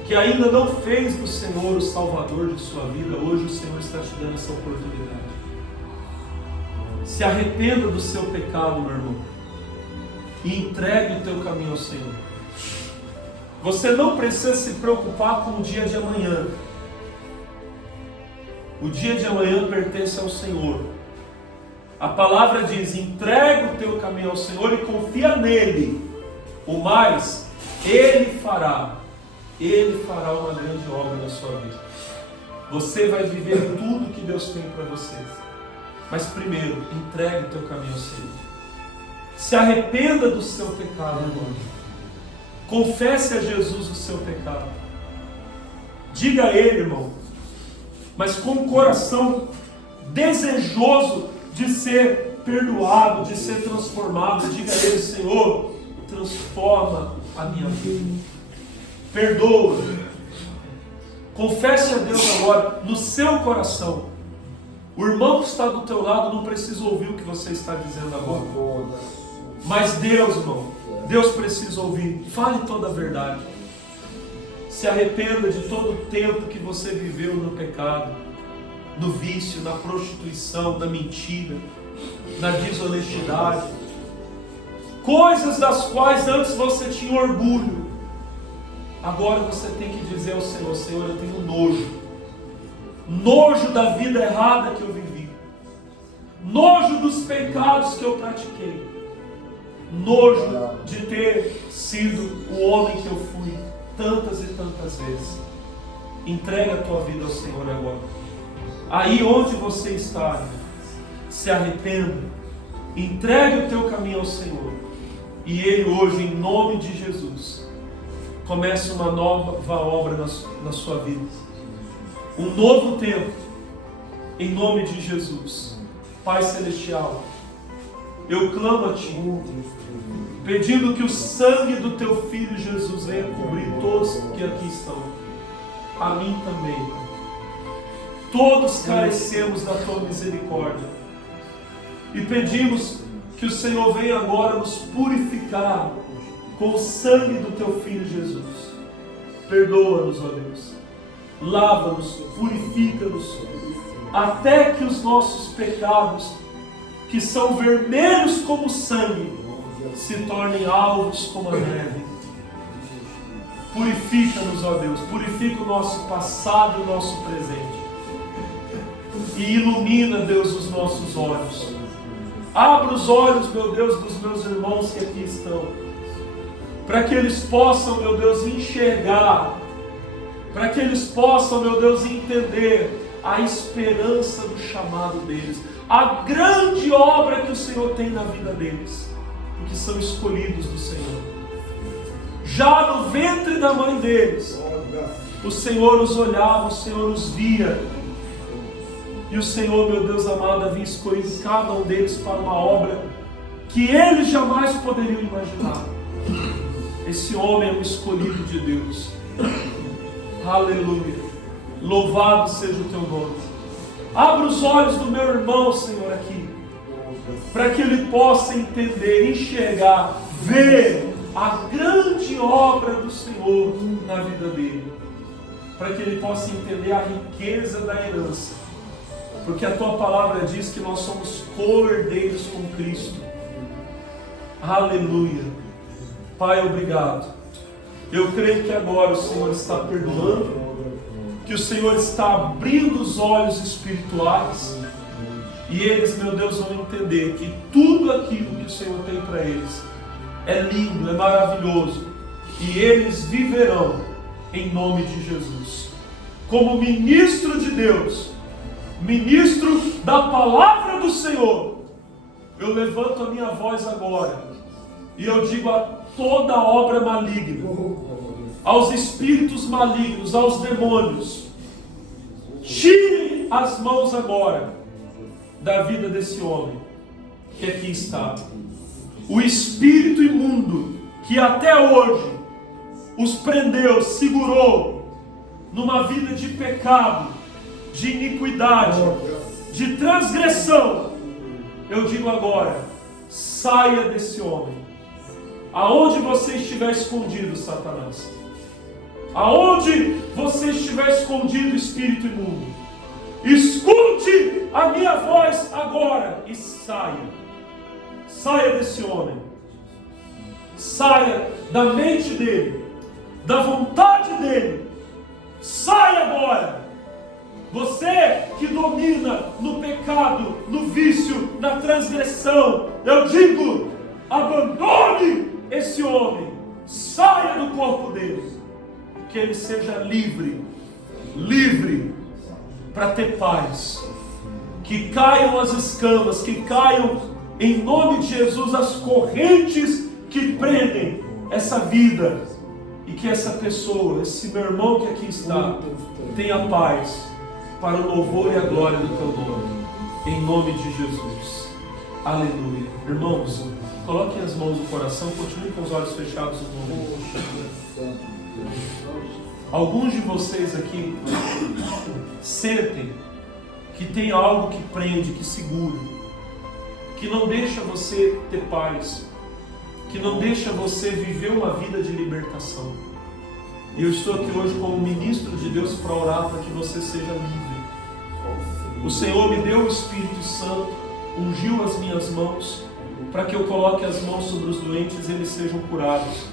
que ainda não fez do Senhor o Salvador de sua vida, hoje o Senhor está te dando essa oportunidade. Se arrependa do seu pecado, meu irmão, e entregue o teu caminho ao Senhor. Você não precisa se preocupar com o dia de amanhã. O dia de amanhã pertence ao Senhor. A palavra diz: entrega o teu caminho ao Senhor e confia nele. O mais, Ele fará. Ele fará uma grande obra na sua vida. Você vai viver tudo que Deus tem para você. Mas primeiro, entregue o teu caminho ao Senhor. Se arrependa do seu pecado, irmão. Confesse a Jesus o seu pecado. Diga a Ele, irmão, mas com um coração desejoso de ser perdoado, de ser transformado. Diga a Ele: Senhor, transforma a minha vida. Perdoa. Confesse a Deus agora no seu coração. O irmão que está do teu lado não precisa ouvir o que você está dizendo agora. Mas Deus, irmão, Deus precisa ouvir. Fale toda a verdade. Se arrependa de todo o tempo que você viveu no pecado, no vício, na prostituição, na mentira, na desonestidade. Coisas das quais antes você tinha orgulho. Agora você tem que dizer ao Senhor: Senhor, eu tenho nojo. Nojo da vida errada que eu vivi. Nojo dos pecados que eu pratiquei. Nojo de ter sido o homem que eu fui tantas e tantas vezes. Entrega a tua vida ao Senhor agora. Aí onde você está, se arrependa. Entregue o teu caminho ao Senhor. E Ele hoje, em nome de Jesus, começa uma nova obra na sua vida. Um novo tempo, em nome de Jesus. Pai Celestial, eu clamo a Ti, pedindo que o sangue do Teu Filho Jesus venha cobrir todos que aqui estão. A mim também, Pai. Todos carecemos da Tua misericórdia. E pedimos que o Senhor venha agora nos purificar com o sangue do Teu Filho Jesus. Perdoa-nos, ó Deus. Lava-nos, purifica-nos, até que os nossos pecados, que são vermelhos como sangue, se tornem alvos como a neve. Purifica-nos, ó Deus. Purifica o nosso passado e o nosso presente. E ilumina, Deus, os nossos olhos. Abra os olhos, meu Deus, dos meus irmãos que aqui estão, para que eles possam, meu Deus, enxergar, para que eles possam, meu Deus, entender a esperança do chamado deles, a grande obra que o Senhor tem na vida deles, porque são escolhidos do Senhor. Já no ventre da mãe deles, o Senhor os olhava, o Senhor os via, e o Senhor, meu Deus amado, havia escolhido cada um deles para uma obra que eles jamais poderiam imaginar. Esse homem é um escolhido de Deus. Aleluia. Louvado seja o Teu nome. Abra os olhos do meu irmão, Senhor, aqui, para que ele possa entender, enxergar, ver a grande obra do Senhor na vida dele, para que ele possa entender a riqueza da herança, porque a Tua palavra diz que nós somos co-herdeiros com Cristo. Aleluia. Pai, obrigado. Eu creio que agora o Senhor está perdoando, que o Senhor está abrindo os olhos espirituais, e eles, meu Deus, vão entender que tudo aquilo que o Senhor tem para eles é lindo, é maravilhoso, e eles viverão em nome de Jesus. Como ministro de Deus, ministro da palavra do Senhor, eu levanto a minha voz agora e eu digo a toda obra maligna, aos espíritos malignos, aos demônios: tirem as mãos agora da vida desse homem que aqui está. O espírito imundo que até hoje os prendeu, segurou numa vida de pecado, de iniquidade, de transgressão, eu digo agora: saia desse homem. Aonde você estiver escondido, Satanás, Aonde você estiver escondido, espírito imundo, escute a minha voz agora e saia. Saia desse homem. Saia da mente dele, da vontade dele. Saia agora. Você que domina no pecado, no vício, na transgressão, eu digo, abandone esse homem. Saia do corpo dele. Que ele seja livre. Livre para ter paz. Que caiam as escamas, que caiam em nome de Jesus as correntes que prendem essa vida. E que essa pessoa, esse meu irmão que aqui está, tenha paz para o louvor e a glória do teu nome. Em nome de Jesus. Aleluia. Irmãos, coloquem as mãos no coração, continuem com os olhos fechados no nome de Jesus. Alguns de vocês aqui sentem que tem algo que prende, que segura, que não deixa você ter paz, que não deixa você viver uma vida de libertação. E eu estou aqui hoje como ministro de Deus para orar para que você seja livre. O Senhor me deu o Espírito Santo, ungiu as minhas mãos, para que eu coloque as mãos sobre os doentes e eles sejam curados.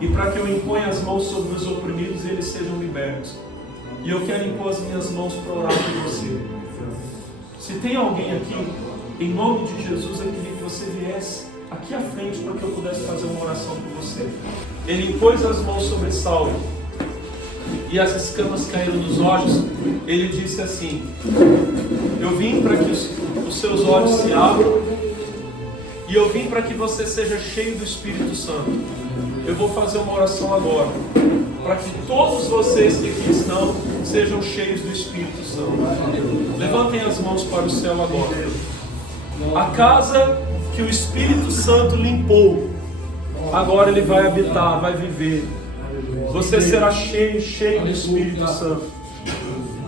E para que eu imponha as mãos sobre os oprimidos e eles sejam libertos. E eu quero impor as minhas mãos para orar por você. Se tem alguém aqui, em nome de Jesus, eu queria que você viesse aqui à frente para que eu pudesse fazer uma oração por você. Ele impôs as mãos sobre Saulo e as escamas caíram dos olhos. Ele disse assim: eu vim para que os seus olhos se abram e eu vim para que você seja cheio do Espírito Santo. Eu vou fazer uma oração agora para que todos vocês que aqui estão sejam cheios do Espírito Santo. Levantem as mãos para o céu agora. A casa que o Espírito Santo limpou, agora ele vai habitar, vai viver. Você será cheio do Espírito Santo.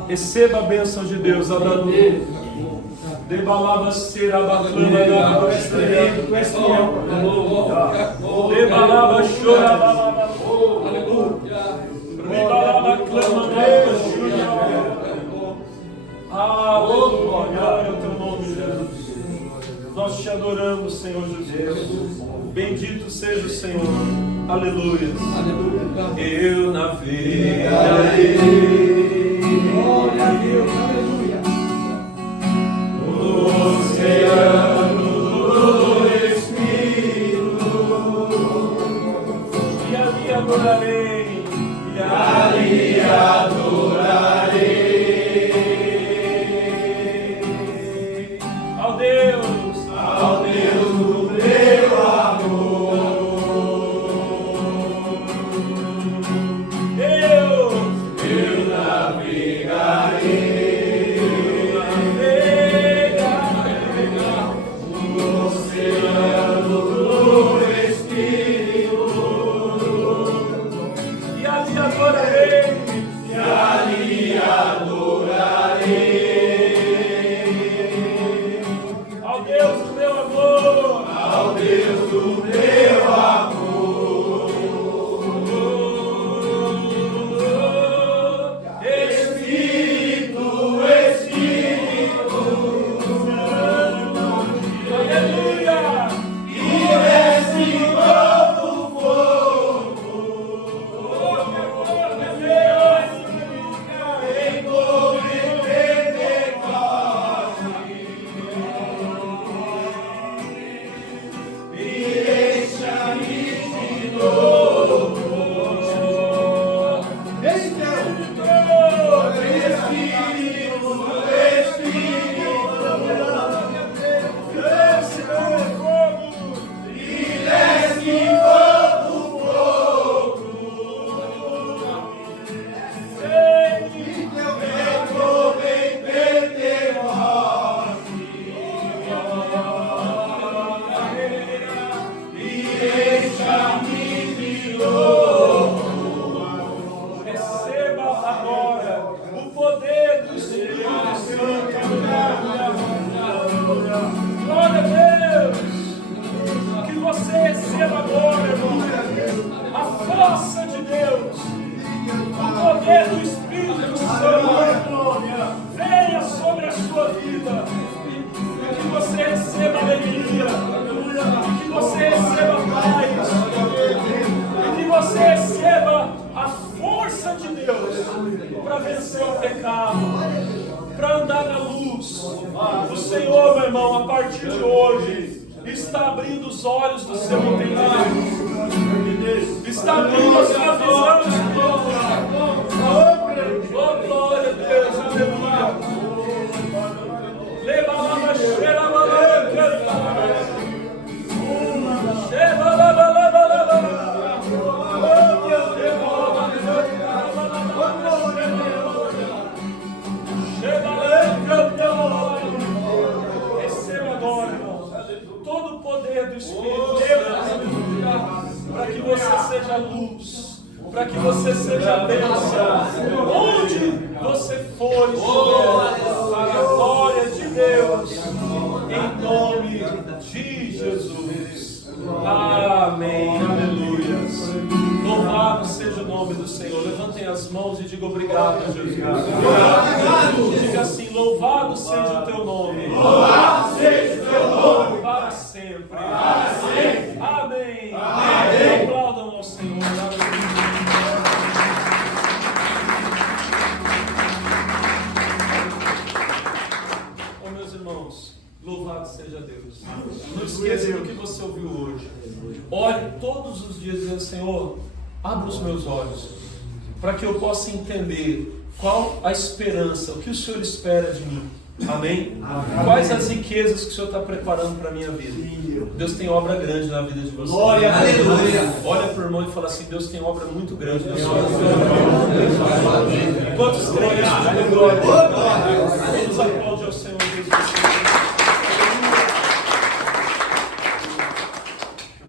Receba a bênção de Deus. Adanu. Debalaba serabaclama da tu és fiel. Debalaba chorababa. Debalaba clama aleluia, glória ao teu nome, Jesus. Nós te adoramos, Senhor Jesus. Bendito seja o Senhor. Aleluia. Eu navegarei. Glória a Deus. Aleluia. No oceano do Espírito. E ali adorarei. E ali adorarei. Ao Deus do meu amor. Eu navegarei. No oceano do Espírito. E ali adorarei. E ali adorarei. Ao Deus do meu amor. Ao Deus do meu amor. Espírito, Espírito. Aleluia. E desce como fogo. Vem como em Pentecostes. Me deixa-me de novo. Espírito, Espírito, desce como fogo. E desce como fogo. Vem como em Pentecostes. E deixa-me de novo. Receba agora o poder do Espírito Santo. Glória a Deus. Que você receba agora, irmão, a força de Deus. venceu o pecado, para andar na luz. O Senhor, meu irmão, a partir de hoje, está abrindo os olhos do seu entendimento. Está abrindo a sua visão espiritual. Oh, glória a Deus, aleluia. Leba lava, cheira, lava, canta. Chega, lava, lava, lava. Oh, meu Deus, receba agora, irmão, todo o poder do Espírito para que você seja luz, para que você seja bênção, onde você for para a glória de Deus, em nome de Jesus. Amém, aleluia. Louvado seja o nome do Senhor. Levantem as mãos e digam obrigado, Jesus. Diga assim: louvado seja o teu nome. Louvado seja o teu nome. Para sempre. Para sempre. Amém. Amém. Aplaudam ao Senhor. Oh, meus irmãos, louvado seja Deus. Não esqueça do que você ouviu hoje. Ore todos os dias dizendo: Senhor, abra os meus olhos, para que eu possa entender qual a esperança, o que o Senhor espera de mim. Amém? Amém. Quais as riquezas que o Senhor está preparando para a minha vida. Deus tem obra grande na vida de vocês. Glória, aleluia. Olha para o irmão e fala assim: Deus tem obra muito grande na sua vida. Quantos creem isso? Glória. Vamos aplaudir ao Senhor Jesus.